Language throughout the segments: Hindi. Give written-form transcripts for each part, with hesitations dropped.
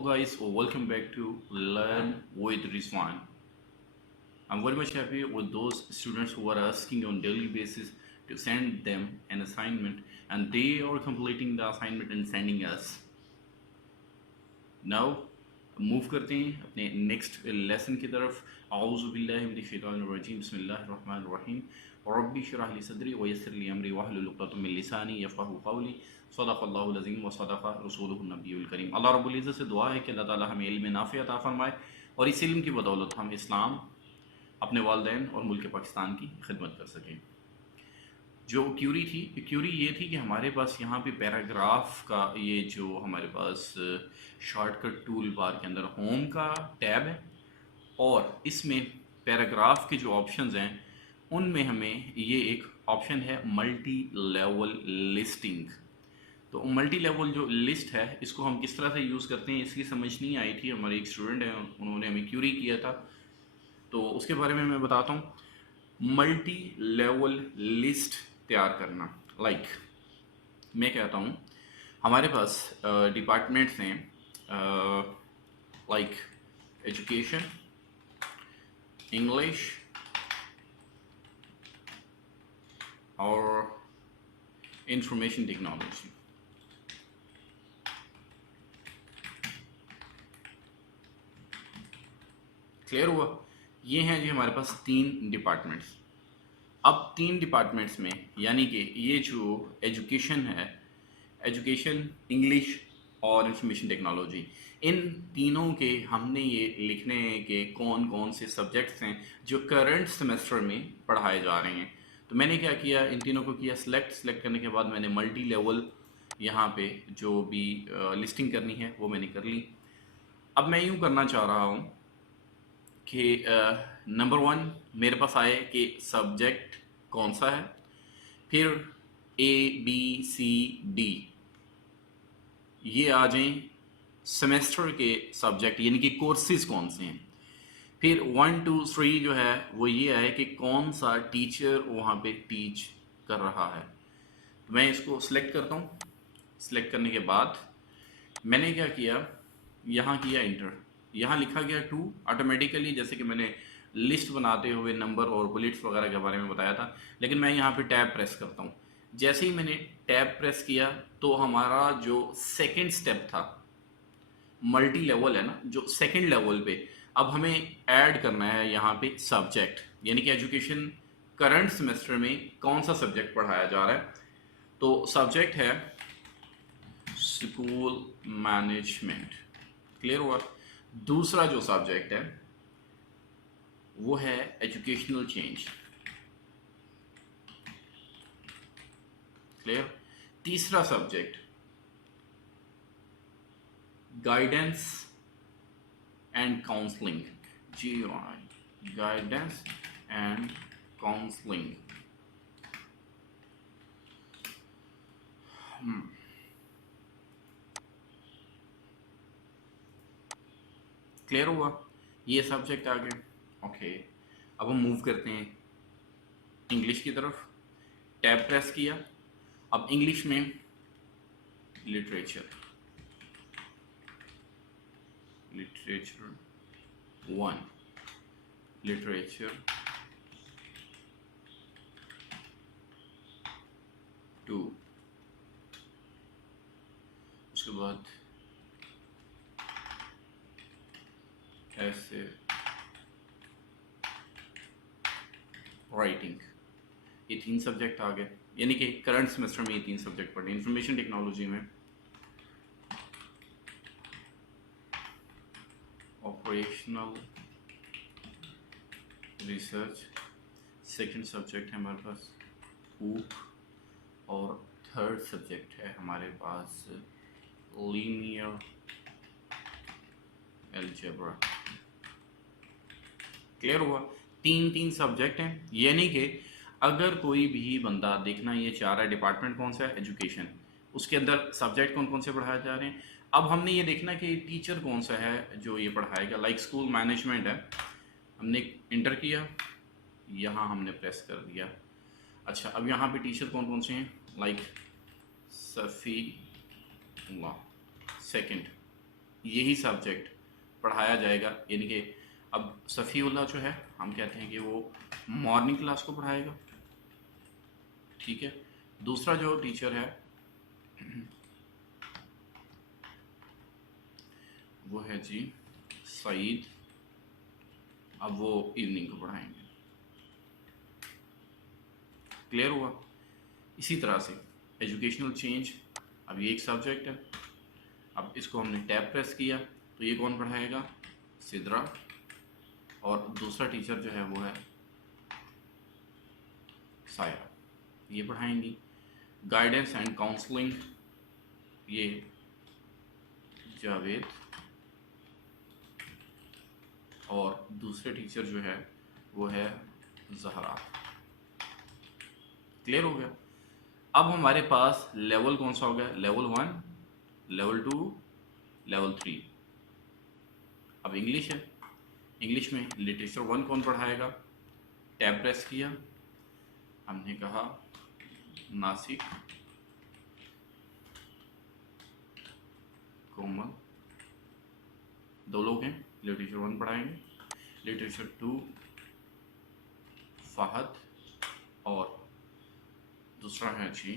Hello guys, welcome back to Learn with Rizwan. I'm very much happy with those students who are asking on daily basis to send them an assignment and they are completing the assignment and sending us. Now move करते हैं अपने नेक्स्ट लेसन की तरफ। आऊज़ु बिल्लाहि मिनश शैतानिर रजीम बिस्मिल्लाहिर रहमानिर रहीम रब्बी इश्रह ली सदरी व यस्सिर ली अमरी वहलुल उक़दतम मिन लिसानी यफ़क़हू क़ौली सदक़ल्लाहुल अज़ीम व सदक़ रसूलुहुन नबियुल करीम। अल्लाह रब्बुल इज़्ज़त से दुआ है कि अल्लाह ताला हमें इल्म नाफ़िअ अता फ़रमाए और इस इल्म की बदौलत हम इस्लाम, अपने वालिदैन और मुल्क पाकिस्तान की खिदमत कर सकें। जो क्यूरी थी, क्यूरी ये थी कि हमारे पास यहाँ पे पैराग्राफ का ये जो हमारे पास शॉर्टकट टूल बार के अंदर होम का टैब है और इसमें पैराग्राफ के जो ऑप्शंस हैं उनमें हमें ये एक ऑप्शन है मल्टी लेवल लिस्टिंग। तो मल्टी लेवल जो लिस्ट है इसको हम किस तरह से यूज़ करते हैं इसकी समझ नहीं आई थी। हमारे एक स्टूडेंट हैं, उन्होंने हमें क्यूरी किया था तो उसके बारे में मैं बताता हूँ। मल्टी लेवल लिस्ट तैयार करना, मैं कहता हूँ हमारे पास डिपार्टमेंट्स हैं लाइक एजुकेशन, इंग्लिश और इंफॉर्मेशन टेक्नोलॉजी। क्लियर हुआ? ये हैं जी हमारे पास तीन डिपार्टमेंट्स। अब तीन डिपार्टमेंट्स में यानी कि ये जो एजुकेशन है, एजुकेशन, इंग्लिश और इंफॉर्मेशन टेक्नोलॉजी, इन तीनों के हमने ये लिखने हैं कि कौन कौन से सब्जेक्ट्स हैं जो करंट सेमेस्टर में पढ़ाए जा रहे हैं। तो मैंने क्या किया, इन तीनों को किया सेलेक्ट करने के बाद मैंने मल्टी लेवल यहाँ पे जो भी लिस्टिंग करनी है वो मैंने कर ली। अब मैं यूँ करना चाह रहा हूँ कि नंबर 1 मेरे पास आए कि सब्जेक्ट कौन सा है, फिर ABCD ये आ जाएं सेमेस्टर के सब्जेक्ट यानी कि कोर्सेज कौन से हैं। फिर 1 2 3 जो है वो ये आए कि कौन सा टीचर वहाँ पे टीच कर रहा है। तो मैं इसको सिलेक्ट करता हूँ। सिलेक्ट करने के बाद मैंने क्या किया, यहाँ किया इंटर, यहाँ लिखा गया 2 ऑटोमेटिकली, जैसे कि मैंने लिस्ट बनाते हुए नंबर और बुलेट्स वगैरह के बारे में बताया था। लेकिन मैं यहाँ पे टैब प्रेस करता हूँ। जैसे ही मैंने टैब प्रेस किया तो हमारा जो सेकंड स्टेप था, मल्टी लेवल है ना, जो सेकंड लेवल पे अब हमें ऐड करना है यहाँ पे सब्जेक्ट, यानी कि एजुकेशन करंट सेमेस्टर में कौन सा सब्जेक्ट पढ़ाया जा रहा है। तो सब्जेक्ट है स्कूल मैनेजमेंट। क्लियर हुआ? दूसरा जो सब्जेक्ट है वो है एजुकेशनल चेंज। क्लियर? तीसरा subject guidance and counselling, GI, guidance and counselling. Clear हुआ? ये सब्जेक्ट आ गए। ओके, अब हम मूव करते हैं इंग्लिश की तरफ। टैब प्रेस किया। अब इंग्लिश में लिटरेचर 1, लिटरेचर 2, उसके बाद ऐसे राइटिंग। ये 3 सब्जेक्ट आ गए, यानी कि करंट सेमेस्टर में ये 3 सब्जेक्ट पढ़े। इंफॉर्मेशन टेक्नोलॉजी में ऑपरेशनल रिसर्च, सेकंड सब्जेक्ट है हमारे पास ऊप, और थर्ड सब्जेक्ट है हमारे पास लीनियर अलजेब्रा। क्लियर हुआ? 3 सब्जेक्ट हैं, यानी कि अगर कोई भी बंदा देखना ये चाह रहा है डिपार्टमेंट कौन सा है, एजुकेशन, उसके अंदर सब्जेक्ट कौन कौन से पढ़ाए जा रहे हैं। अब हमने ये देखना कि टीचर कौन सा है जो ये पढ़ाएगा। लाइक स्कूल मैनेजमेंट है, हमने इंटर किया, यहाँ हमने प्रेस कर दिया। अच्छा, अब यहाँ पे टीचर कौन कौन से हैं, लाइक सफ़ी सेकंड, यही सब्जेक्ट पढ़ाया जाएगा। यानी कि अब सफ़ीउल्लाह जो है हम कहते हैं कि वो मॉर्निंग क्लास को पढ़ाएगा, ठीक है। दूसरा जो टीचर है वो है जी सईद, अब वो इवनिंग को पढ़ाएंगे। क्लियर हुआ? इसी तरह से एजुकेशनल चेंज, अब ये एक सब्जेक्ट है, अब इसको हमने टैब प्रेस किया तो ये कौन पढ़ाएगा? सिद्रा, और दूसरा टीचर जो है वो है सायरा, ये पढ़ाएंगी। गाइडेंस एंड काउंसलिंग, ये जावेद, और दूसरे टीचर जो है वो है जहरा। क्लियर हो गया? अब हमारे पास लेवल कौन सा हो गया? Level 1, level 2, level 3। अब इंग्लिश है, इंग्लिश में लिटरेचर 1 कौन पढ़ाएगा? टैब प्रेस किया, हमने कहा नासिक, कोमल, दो लोग हैं, लिटरेचर 1 पढ़ाएंगे। लिटरेचर 2 फहद, और दूसरा है जी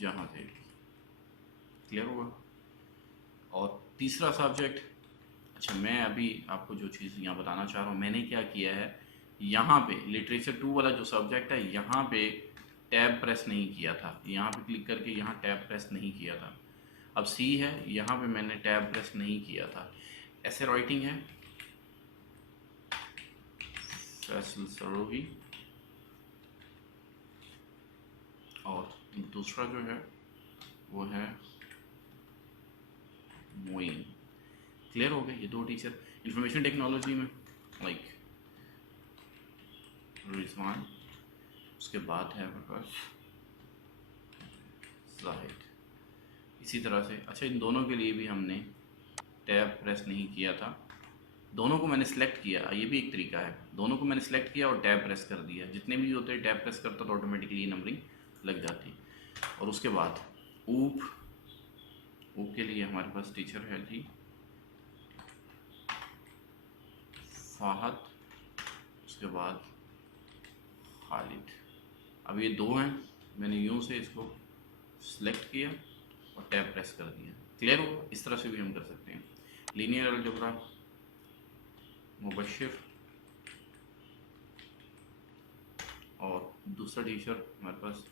जहाँ थे। क्लियर होगा? और तीसरा सब्जेक्ट, अच्छा मैं अभी आपको जो चीज़ यहाँ बताना चाह रहा हूँ, मैंने क्या किया है, यहाँ पे लिटरेचर 2 वाला जो सब्जेक्ट है यहाँ पे टैब प्रेस नहीं किया था, यहाँ पे क्लिक करके यहाँ टैब प्रेस नहीं किया था। अब सी है, यहाँ पे मैंने टैब प्रेस नहीं किया था। ऐसे राइटिंग है फैसल सरोही, और दूसरा जो है वो है मोइन। क्लियर हो गए ये दो टीचर। इंफॉर्मेशन टेक्नोलॉजी में लाइक रिजवान, उसके बाद है मेरे पास जाहिद। इसी तरह से अच्छा इन दोनों के लिए भी हमने टैब प्रेस नहीं किया था, दोनों को मैंने सेलेक्ट किया, ये भी एक तरीका है। दोनों को मैंने सेलेक्ट किया और टैब प्रेस कर दिया, जितने भी होते हैं टैब प्रेस करता तो ऑटोमेटिकली नंबरिंग लग जाती। और उसके बाद ऊप के लिए हमारे पास टीचर है जी फाहद, उसके बाद खालिद। अब ये दो हैं, मैंने यूँ से इसको सिलेक्ट किया और टैब प्रेस कर दिया। क्लियर हो? इस तरह से भी हम कर सकते हैं। लीनियर अलजेब्रा मुबशिर, और दूसरा टीचर हमारे पास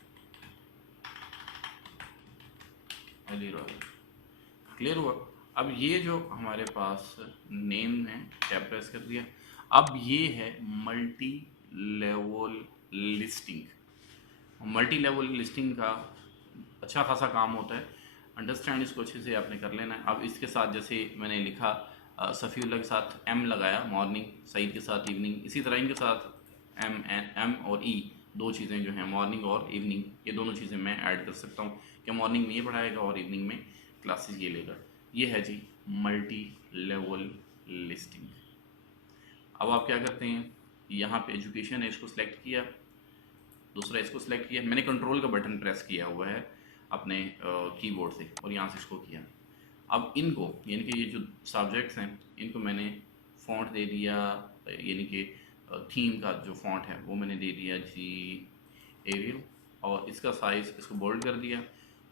अली रॉय। क्लियर हुआ? अब ये जो हमारे पास नेम है टैब प्रेस कर दिया। अब ये है multi level listing. Multi level listing का अच्छा खासा काम होता है, अंडरस्टैंड इसको अच्छे से आपने कर लेना है। अब इसके साथ जैसे मैंने लिखा सफ़ीउल्लाह के साथ एम लगाया मॉर्निंग, सईद के साथ इवनिंग, इसी तरह इनके साथ एम और ई, दो चीज़ें जो हैं मॉर्निंग और इवनिंग, ये दोनों चीज़ें मैं ऐड कर सकता हूँ कि मॉर्निंग में ये पढ़ाएगा और इवनिंग में क्लासेस ये लेगा। ये है जी मल्टी लेवल लिस्टिंग। अब आप क्या करते हैं, यहाँ पे एजुकेशन है, इसको सिलेक्ट किया, दूसरा इसको सिलेक्ट किया, मैंने कंट्रोल का बटन प्रेस किया हुआ है अपने कीबोर्ड से और यहाँ से इसको किया। अब इनको यानी कि ये जो सब्जेक्ट्स हैं इनको मैंने फ़ॉन्ट दे दिया, यानी कि थीम का जो फ़ॉन्ट है वो मैंने दे दिया जी एरियल, और इसका साइज़ इसको बोल्ड कर दिया,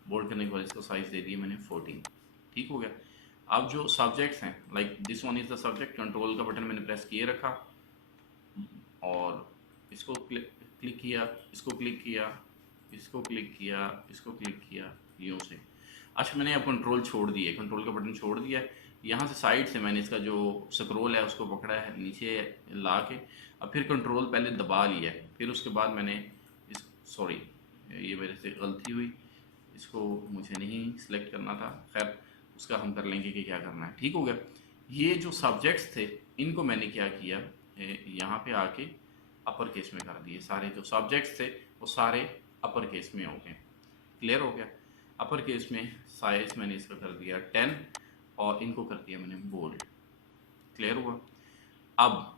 बोल्ड करने के बाद इसका साइज़ दे दिया मैंने 14। ठीक हो गया? अब जो सब्जेक्ट्स हैं like this one is the subject, control का बटन मैंने प्रेस किए रखा और इसको क्लिक किया, इसको क्लिक किया, इसको क्लिक किया, इसको क्लिक किया, यूँ से। अच्छा मैंने अब कंट्रोल छोड़ दिया, कंट्रोल का बटन छोड़ दिया, यहाँ से साइड से मैंने इसका जो स्क्रॉल है उसको पकड़ा है नीचे ला के, अब फिर कंट्रोल पहले दबा लिया है, फिर उसके बाद मैंने इस सॉरी ये मेरे से गलती हुई, इसको मुझे नहीं सिलेक्ट करना था, खैर उसका हम कर लेंगे कि क्या करना है। ठीक हो गया? ये जो सब्जेक्ट्स थे इनको मैंने क्या किया, यहाँ पे आके अपर केस में कर दिए, सारे जो सब्जेक्ट्स थे वो सारे अपर केस में हो गए। क्लियर हो गया? अपर केस में साइज मैंने इसका कर दिया 10 और इनको कर दिया मैंने बोल्ड। क्लियर हुआ? अब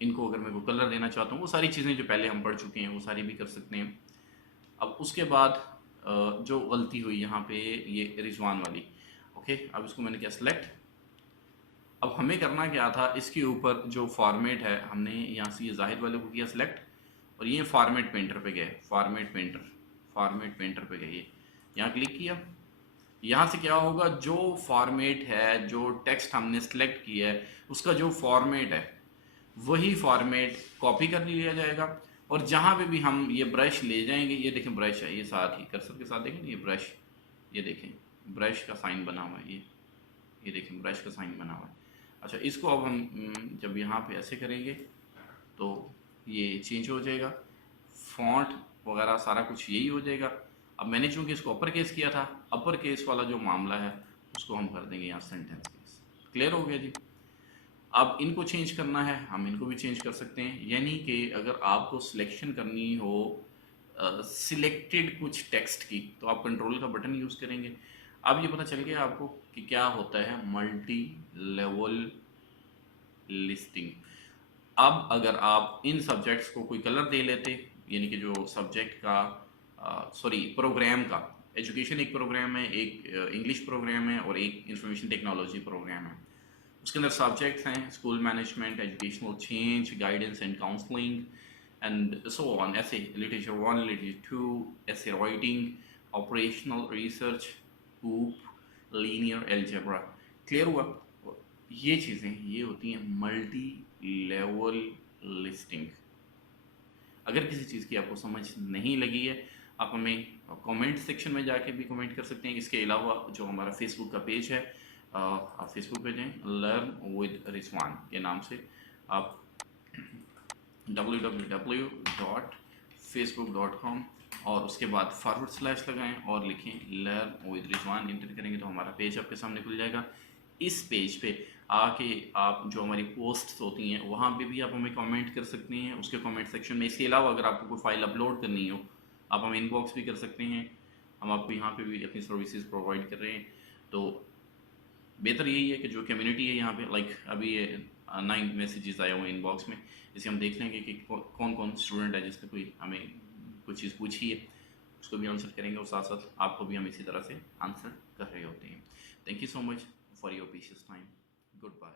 इनको अगर मैं को कलर देना चाहता हूँ, वो सारी चीज़ें जो पहले हम पढ़ चुके हैं वो सारी भी कर सकते हैं। अब उसके बाद जो गलती हुई यहाँ पे ये रिजवान वाली, ओके, अब इसको मैंने किया सिलेक्ट। अब हमें करना क्या था, इसके ऊपर जो फॉर्मेट है हमने यहाँ से ये जाहिर वाले को किया सिलेक्ट, और ये फॉर्मेट पेंटर पे गए, फॉर्मेट पेंटर पे गए, यहाँ क्लिक किया। यहाँ से क्या होगा, जो फॉर्मेट है, जो टेक्स्ट हमने सेलेक्ट किया है उसका जो फॉर्मेट है वही फॉर्मेट कॉपी कर लिया जाएगा। और जहाँ पे भी हम ये ब्रश ले जाएंगे, ये देखें ब्रश है, ये साथ ही कर्सर के साथ देखें ये ब्रश, ये देखें ब्रश का साइन बना हुआ है, ये देखें ब्रश का साइन बना हुआ है। अच्छा, इसको अब हम जब यहाँ पे ऐसे करेंगे तो ये चेंज हो जाएगा, फॉन्ट वगैरह सारा कुछ यही हो जाएगा। अब मैंने चूँकि इसको अपर केस किया था, अपर केस वाला जो मामला है उसको हम कर देंगे यहाँ सेंटेंस केस। क्लियर हो गया जी। अब इनको चेंज करना है, हम इनको भी चेंज कर सकते हैं, यानी कि अगर आपको सिलेक्शन करनी हो सिलेक्टेड कुछ टेक्स्ट की तो आप कंट्रोल का बटन यूज़ करेंगे। अब ये पता चल गया आपको कि क्या होता है मल्टी लेवल लिस्टिंग। अब अगर आप इन सब्जेक्ट्स को कोई कलर दे लेते, यानी कि जो सब्जेक्ट का प्रोग्राम का, एजुकेशन एक प्रोग्राम है, एक इंग्लिश प्रोग्राम है और एक इंफॉर्मेशन टेक्नोलॉजी प्रोग्राम है, उसके अंदर सब्जेक्ट्स हैं school management, educational change, guidance and counselling and so on, ऐसे लिटरेचर 1, लिटरेचर 2, ऐसे writing, operational research, hoop, linear algebra. Clear हुआ? ये चीज़ें ये होती हैं मल्टी लेवल लिस्टिंग। अगर किसी चीज़ की आपको समझ नहीं लगी है, आप हमें कमेंट सेक्शन में जाके भी कमेंट कर सकते हैं। इसके अलावा जो हमारा फेसबुक का पेज है, आप फेसबुक पे जाएँ, लर्न विद रिजवान के नाम से आप www.facebook.com और उसके बाद / लगाएं और लिखें लर्न विद रिजवान, इंटर करेंगे तो हमारा पेज आपके सामने खुल जाएगा। इस पेज पे आके आप जो हमारी पोस्ट्स होती हैं वहाँ पे भी आप हमें कमेंट कर सकते हैं उसके कमेंट सेक्शन में। इसके अलावा अगर आपको कोई फाइल अपलोड करनी हो आप हमें इनबॉक्स भी कर सकते हैं, हम आपको यहाँ पे भी अपनी सर्विसेज प्रोवाइड कर रहे हैं। तो बेहतर यही है कि जो कम्युनिटी है यहाँ पे, लाइक अभी ये 9 मैसेजेस आए हुए हैं इनबॉक्स में, इसे हम देख लेंगे कि कौन कौन स्टूडेंट है जिसने कोई हमें कोई चीज़ पूछी है, उसको भी आंसर करेंगे और साथ साथ आपको भी हम इसी तरह से आंसर कर रहे होते हैं। Thank you so much for your precious time. Good bye.